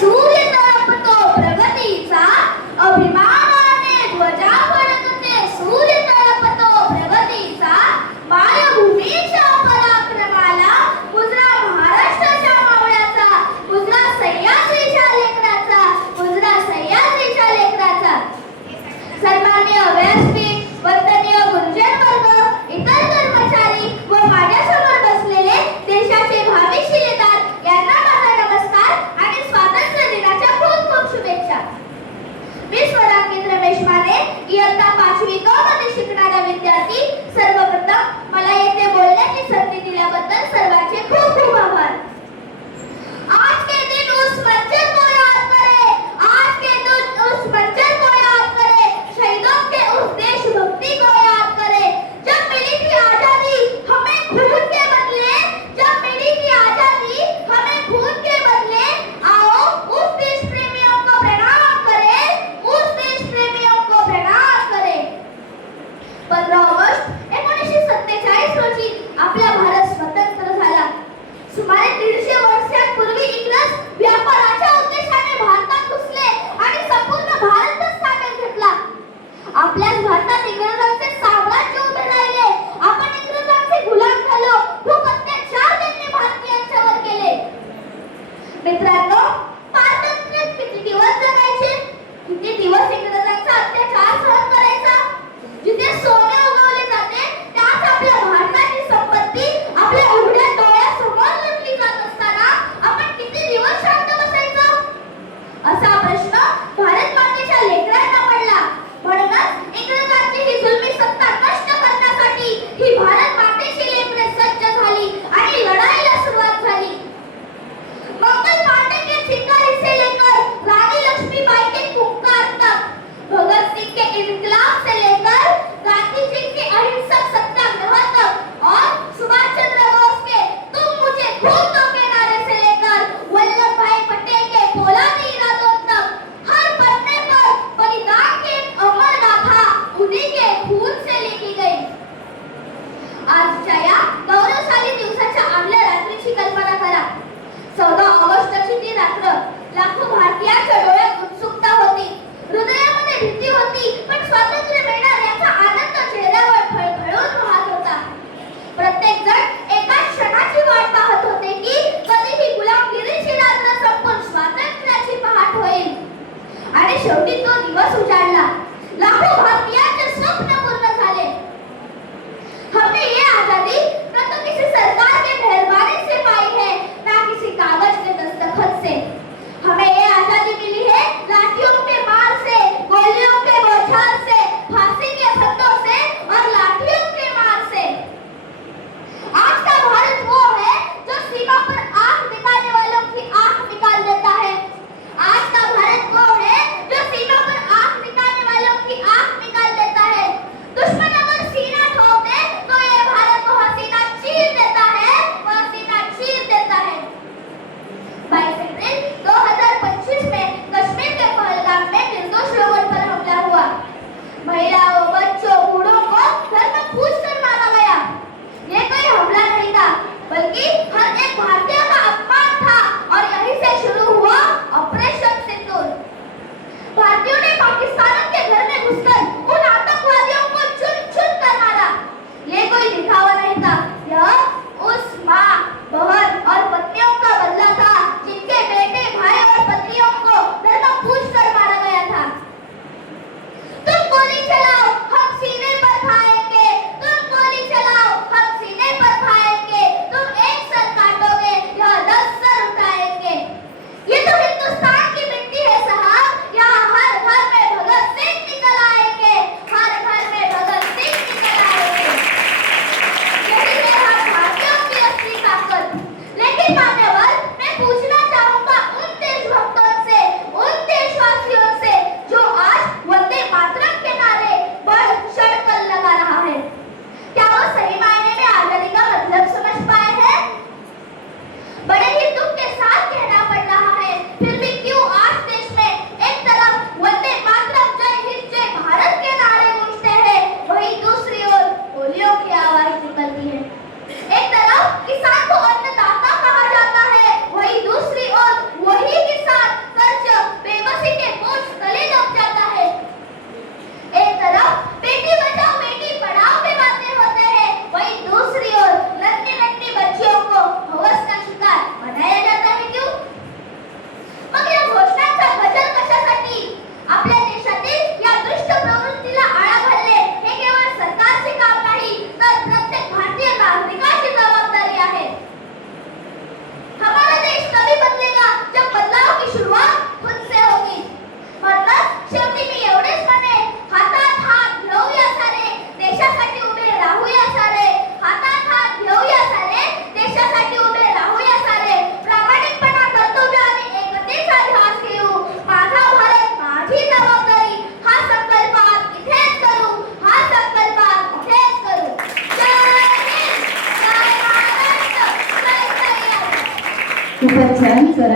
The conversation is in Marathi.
सूर्य तळपतो प्रगतीचा, अभिमानाने ध्वजा फडकते सूर्य तळपतो प्रगतीचा, मायभूमीच्या पराक्रमाला मुजरा महाराष्ट्राच्या मावळ्याचा, मुजरा सह्याद्रीच्या लेकराचा, मुजरा सह्याद्रीच्या लेकराचा. सन्माननीय व्यासपीठ, वंदनीय गुरुजन वर्ग, इतर कर्मचारी व माझ्यासमोर बसलेले देशाचे भावी शिलेदार यांना माझा नमस्कार आणि स्वातंत्र्य दिनाच्या खूप खूप शुभेच्छा. मी स्वरांकित रमेश माने, इयत्ता 5वी क मध्ये शिकणारा विद्यार्थी. सर्वप्रथम मला येथे बोलण्याची संधी दिल्याबद्दल सर्वांचे खूप खूप आभार. आज के दिन उस मंजर को याद करें, आज के दिन उस मंजर को याद करें, शहीदों के उस देशभक्ति को याद करें. जब मिली थी आजादी हमें खून के बदले, जब मिली थी आजादी हमें खून के बदले, आओ उस देश प्रेमियों को प्रणाम करें, उस देश प्रेमियों को प्रणाम करें. 15 ऑगस्ट 1947 रोजी आपला भारत स्वतंत्र झाला. सुमारे 150 वर्षांपूर्वी इंग्रज व्यापाराच्या उद्देशाने भारतात घुसले आणि संपूर्ण भारतच ताब्यात घेतला. आपल्याच भारतात इंग्रजांचे साम्राज्य उभे राहिले. आपण इंग्रजांचे गुलाम झालो. खूप अत्याचार त्यांनी भारतीयांच्यावर केले. मित्रांनो, स्वातंत्र्य किती दिवस जगायचे, किती